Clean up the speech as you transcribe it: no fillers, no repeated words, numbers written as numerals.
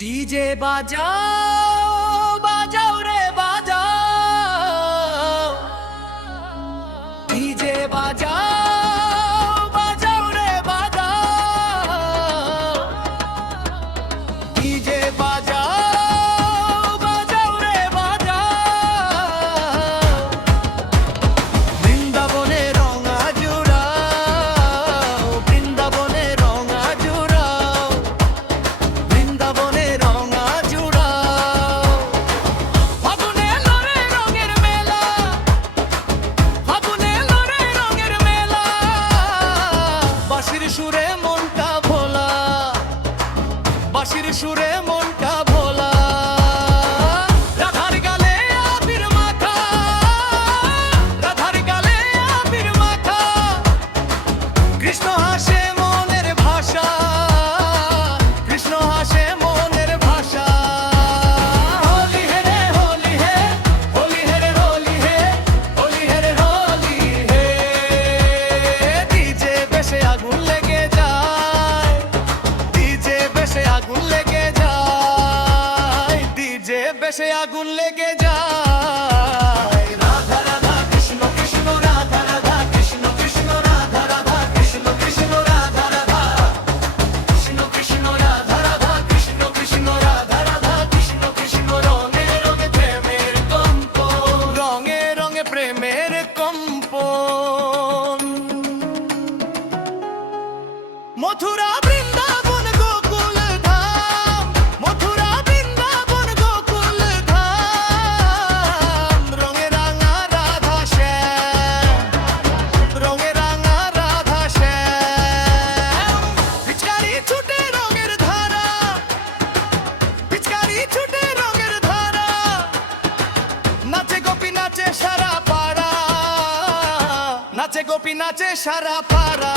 DJ বাজাও বাজাও রে বাজাও, ডিজে বাজাও বাজাও রে বাজাও, ডিজে বাজাও বাজাও রে বাজাও। বৃন্দাবনে রঙা জুড়াও, বৃন্দাবনে রঙা জুড়াও, বৃন্দাবনে রঙা জুড়াও। ফাগুনে লড়ে রঙের মেলা, ফাগুনে লড়ে রঙের মেলা। বাঁশির সুরে মনটা ভোলা, বাঁশির সুরে মনটা ভোলা। রাধার গালে আবির মাখা, রাধার গালে আবির মাখা। কৃষ্ণ হাসে মনের ভাষা, কৃষ্ণ হাসে মনের ভাষা। হোলি হে রে হোলি হে, হোলি হে রে হোলি হে, হোলি হে রে হোলি হে। ডিজে বেশে আগুন লেগে যায়, ডিজে বেশে আগুন লেগে যায়, ডিজে বেশে আগুন লেগে যায়। রাধা রাধা কৃষ্ণ কৃষ্ণ রাধা রাধা কৃষ্ণ কৃষ্ণ রাধা রাধা কৃষ্ণ কৃষ্ণ রাধা রাধা কৃষ্ণ কৃষ্ণ রাধা রাধা কৃষ্ণ কৃষ্ণ রাধা রাধা কৃষ্ণ কৃষ্ণ। রঙে রঙে প্রেমের কম্পন, রঙে রঙে প্রেমের কম্পন। মথুরা বৃন্দাবন গোকুল ধাম, মথুরা বৃন্দাবন গোকুল ধাম। রঙে রাঙা রাধা শ্যাম, রঙে রাঙা রাধা শ্যাম। পিচকারি ছুটে রঙের ধারা, পিচকারি ছুটে রঙের ধারা। নাচে গোপী নাচে সারা পাড়া, নাচে গোপী নাচে সারা পাড়া।